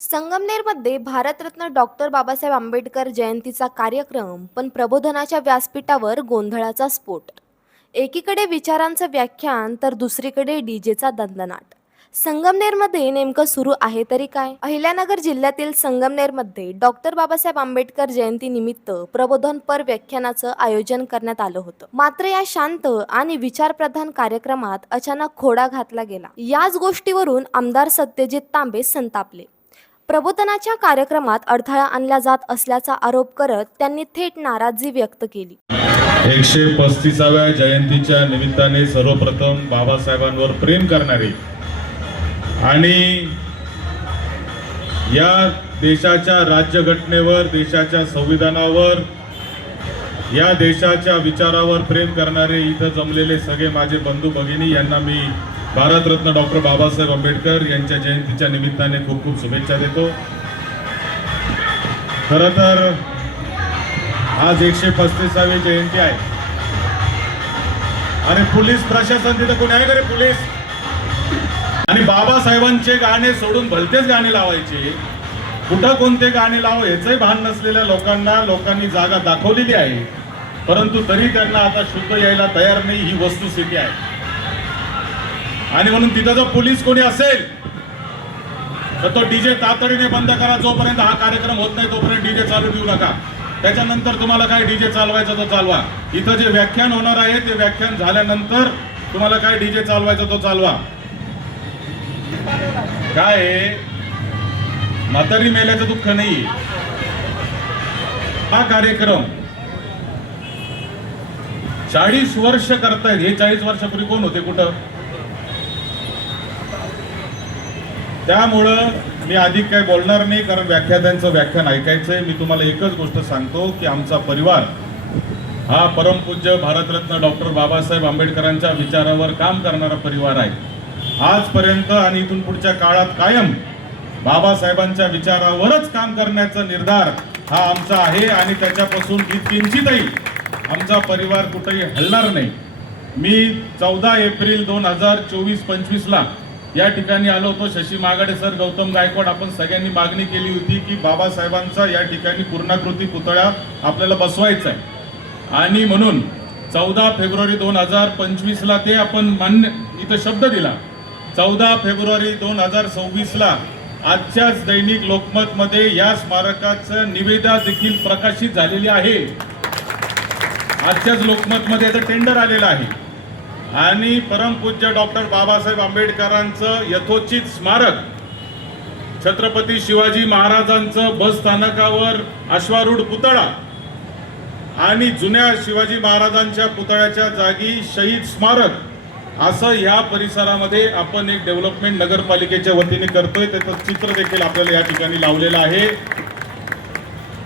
संगमनेरमध्ये भारतरत्न डॉक्टर बाबासाहेब आंबेडकर जयंतीचा कार्यक्रम, पण प्रबोधनाच्या व्यासपीठावर गोंधळाचा स्फोट. एकीकडे विचारांचं व्याख्यान तर दुसरीकडे डीजेचा दणदणाट. संगमनेरमध्ये नेमकं सुरू आहे तरी काय? अहिल्यानगर जिल्ह्यातील संगमनेरमध्ये डॉक्टर बाबासाहेब आंबेडकर जयंतीनिमित्त प्रबोधनपर व्याख्यानाचं आयोजन करण्यात आलं होतं. मात्र या शांत आणि विचारप्रधान कार्यक्रमात अचानक खोडा घातला गेला. याच गोष्टीवरून आमदार सत्यजित तांबे संतापले. प्रबोधनाच्या कार्यक्रमात अडथळा आणला जात असल्याचा आरोप करत त्यांनी थेट नाराजी व्यक्त केली. 135व्या जयंतीच्या निमित्ताने सर्वप्रथम बाबासाहेबांवर प्रेम करणारे आणि या देशाच्या राज्यघटनेवर, देशाच्या संविधानावर, या देशाच्या विचारावर प्रेम करणारे इथं जमलेले सगळे माझे बंधू भगिनी यांना मी भारतरत्न डॉक्टर बाबासाहेब आंबेडकर यांच्या जयंतीच्या निमित्ताने खूप खूप शुभेच्छा देतो. खरं तर आज 135वी जयंती आहे आणि पोलीस प्रशासन तिथं कोणी आहे का रे? पोलीस आणि बाबासाहेबांचे गाणे सोडून भलतेच गाणे लावायचे, कुठं कोणते गाणे लाव याचंही भान नसलेल्या लोकांनी जागा दाखवलेली आहे, परंतु तरी त्यांना आता शुद्ध यायला तयार नाही, ही वस्तुस्थिती आहे. आणि म्हणून तिथं जर पोलीस कोणी असेल तर तो डीजे तातडीने बंद करा. जोपर्यंत हा कार्यक्रम होत नाही तोपर्यंत डीजे चालू देऊ नका. त्याच्यानंतर तुम्हाला काय डीजे चालवायचा तो चालवा. इथं जे व्याख्यान होणार आहे ते व्याख्यान झाल्यानंतर तुम्हाला काय डीजे चालवायचा तो चालवा. काय म्हातारी मेल्याचं दुःख नाही. हा कार्यक्रम 40 वर्ष करतायत. हे 40 वर्षापूर्वी कोण होते, कुठं? त्यामुळं मी अधिक काही बोलणार नाही, कारण व्याख्यात्यांचं व्याख्यान ऐकायचंय. मी तुम्हाला एकच गोष्ट सांगतो की आमचा परिवार हा परमपूज्य भारतरत्न डॉक्टर बाबासाहेब आंबेडकरांच्या विचारावर काम करणारा परिवार आहे. आजपर्यंत आणि इथून पुढच्या काळात कायम बाबासाहेबांच्या विचारावरच काम करण्याचा निर्धार हा आमचा आहे आणि त्याच्यापासून किंचितही आमचा परिवार कुठेही हलणार नाही. मी 14 एप्रिल 2024-25 ला या ठिकाणी आलो होतो. शशी मागाडे सर, गौतम गायकवाड, आपण सगळ्यांनी मागणी केली होती की बाबासाहेबांचा या ठिकाणी पूर्णाकृती पुतळा आपल्याला बसवायचा आहे आणि म्हणून 14 फेब्रुवारी 2025 ला ते आपण मान्य इथं शब्द दिला. 14 फेब्रुवारी 2026 ला आजच्याच दैनिक लोकमत मध्ये या स्मारकाचं निवेदन देखील प्रकाशित झालेली आहे. आजच्याच लोकमत मध्ये याचं टेंडर आलेलं आहे आणि परमपूज्य डॉक्टर बाबासाहेब आंबेडकरांचं यथोचित स्मारक छत्रपती शिवाजी महाराजांचं बस स्थानकावर अश्वारूढ पुतळा आणि जुन्या शिवाजी महाराजांच्या पुतळ्याच्या जागी शहीद स्मारक असं या परिसरामध्ये आपण एक डेव्हलपमेंट नगरपालिकेच्या वतीने करतोय. त्याचं चित्र देखील आपल्याला या ठिकाणी लावलेलं आहे.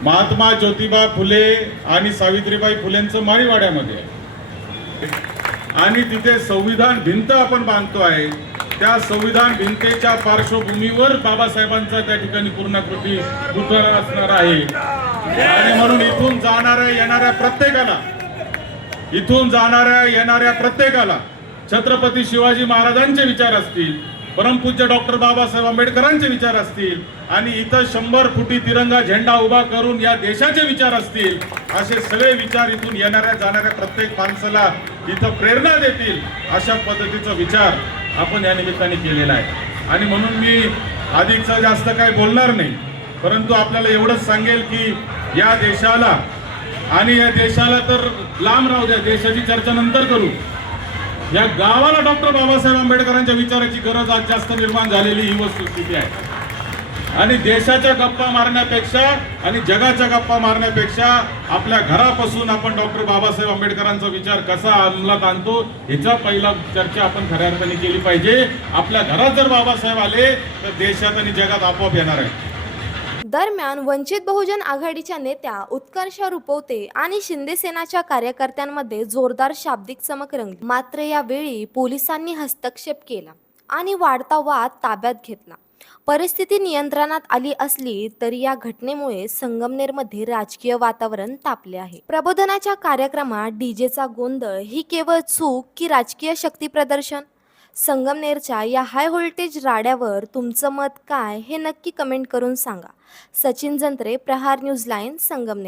महात्मा ज्योतिबा फुले आणि सावित्रीबाई फुलेंचं माळीवाड्यामध्ये आणि तिथे संविधान भिंत आपण बांधतो आहे. त्या संविधान भिंतेच्या पार्श्वभूमीवर बाबासाहेबांचा त्या ठिकाणी पूर्णाकृती पुतळा असणार आहे. आणि म्हणून इथून जाणाऱ्या येणाऱ्या प्रत्येकाला छत्रपती शिवाजी महाराजांचे विचार असतील, परमपूज्य डॉक्टर बाबासाहेब आंबेडकरांचे विचार असतील आणि इथं 100 फुटी तिरंगा झेंडा उभा करून या देशाचे विचार असतील, असे सगळे विचार इथून येणाऱ्या जाणाऱ्या प्रत्येक माणसाला इथं प्रेरणा देतील अशा पद्धतीचा विचार आपण या निमित्ताने केलेला आहे. आणि म्हणून मी अधिकचं जास्त काही बोलणार नाही, परंतु आपल्याला एवढंच सांगेल की या देशाला आणि या देशाला तर लांब राहू द्या, देशाची चर्चा नंतर करू, या गावाला डॉक्टर बाबासाहेब आंबेडकरांच्या विचाराची गरज आज जास्त निर्माण झालेली ही वस्तुस्थिती आहे. आणि देशाच्या गप्पा मारण्यापेक्षा आणि जगाच्या गप्पा मारण्यापेक्षा आपल्या घरापासून आपण डॉक्टर बाबासाहेब आंबेडकरांचा विचार कसा अंमलात आणतो ह्याचा पहिला चर्चा आपण खऱ्या अर्थाने केली पाहिजे. आपल्या घरात जर बाबासाहेब आले तर देशात आणि जगात आपोआप येणार आहे. दरम्यान वंचित बहुजन आघाडीच्या नेत्या उत्कर्ष रुपवते आणि शिंदे सेनाच्या कार्यकर्त्यांमध्ये जोरदार शाब्दिक चमक रंगली. मात्र यावेळी पोलिसांनी हस्तक्षेप केला आणि वाढता वाद ताब्यात घेतला. परिस्थिती नियंत्रणात आली असली तरी या घटनेमुळे संगमनेरमध्ये राजकीय वातावरण तापले आहे. प्रबोधनाच्या कार्यक्रमात डीजेचा गोंधळ ही केवळ चूक की राजकीय शक्ती प्रदर्शन? संगमनेरच्या या हाय व्होल्टेज राड्यावर तुमचं मत काय हे नक्की कमेंट करून सांगा. सचिन जंत्रे, प्रहार न्यूज लाईन, संगमनेर.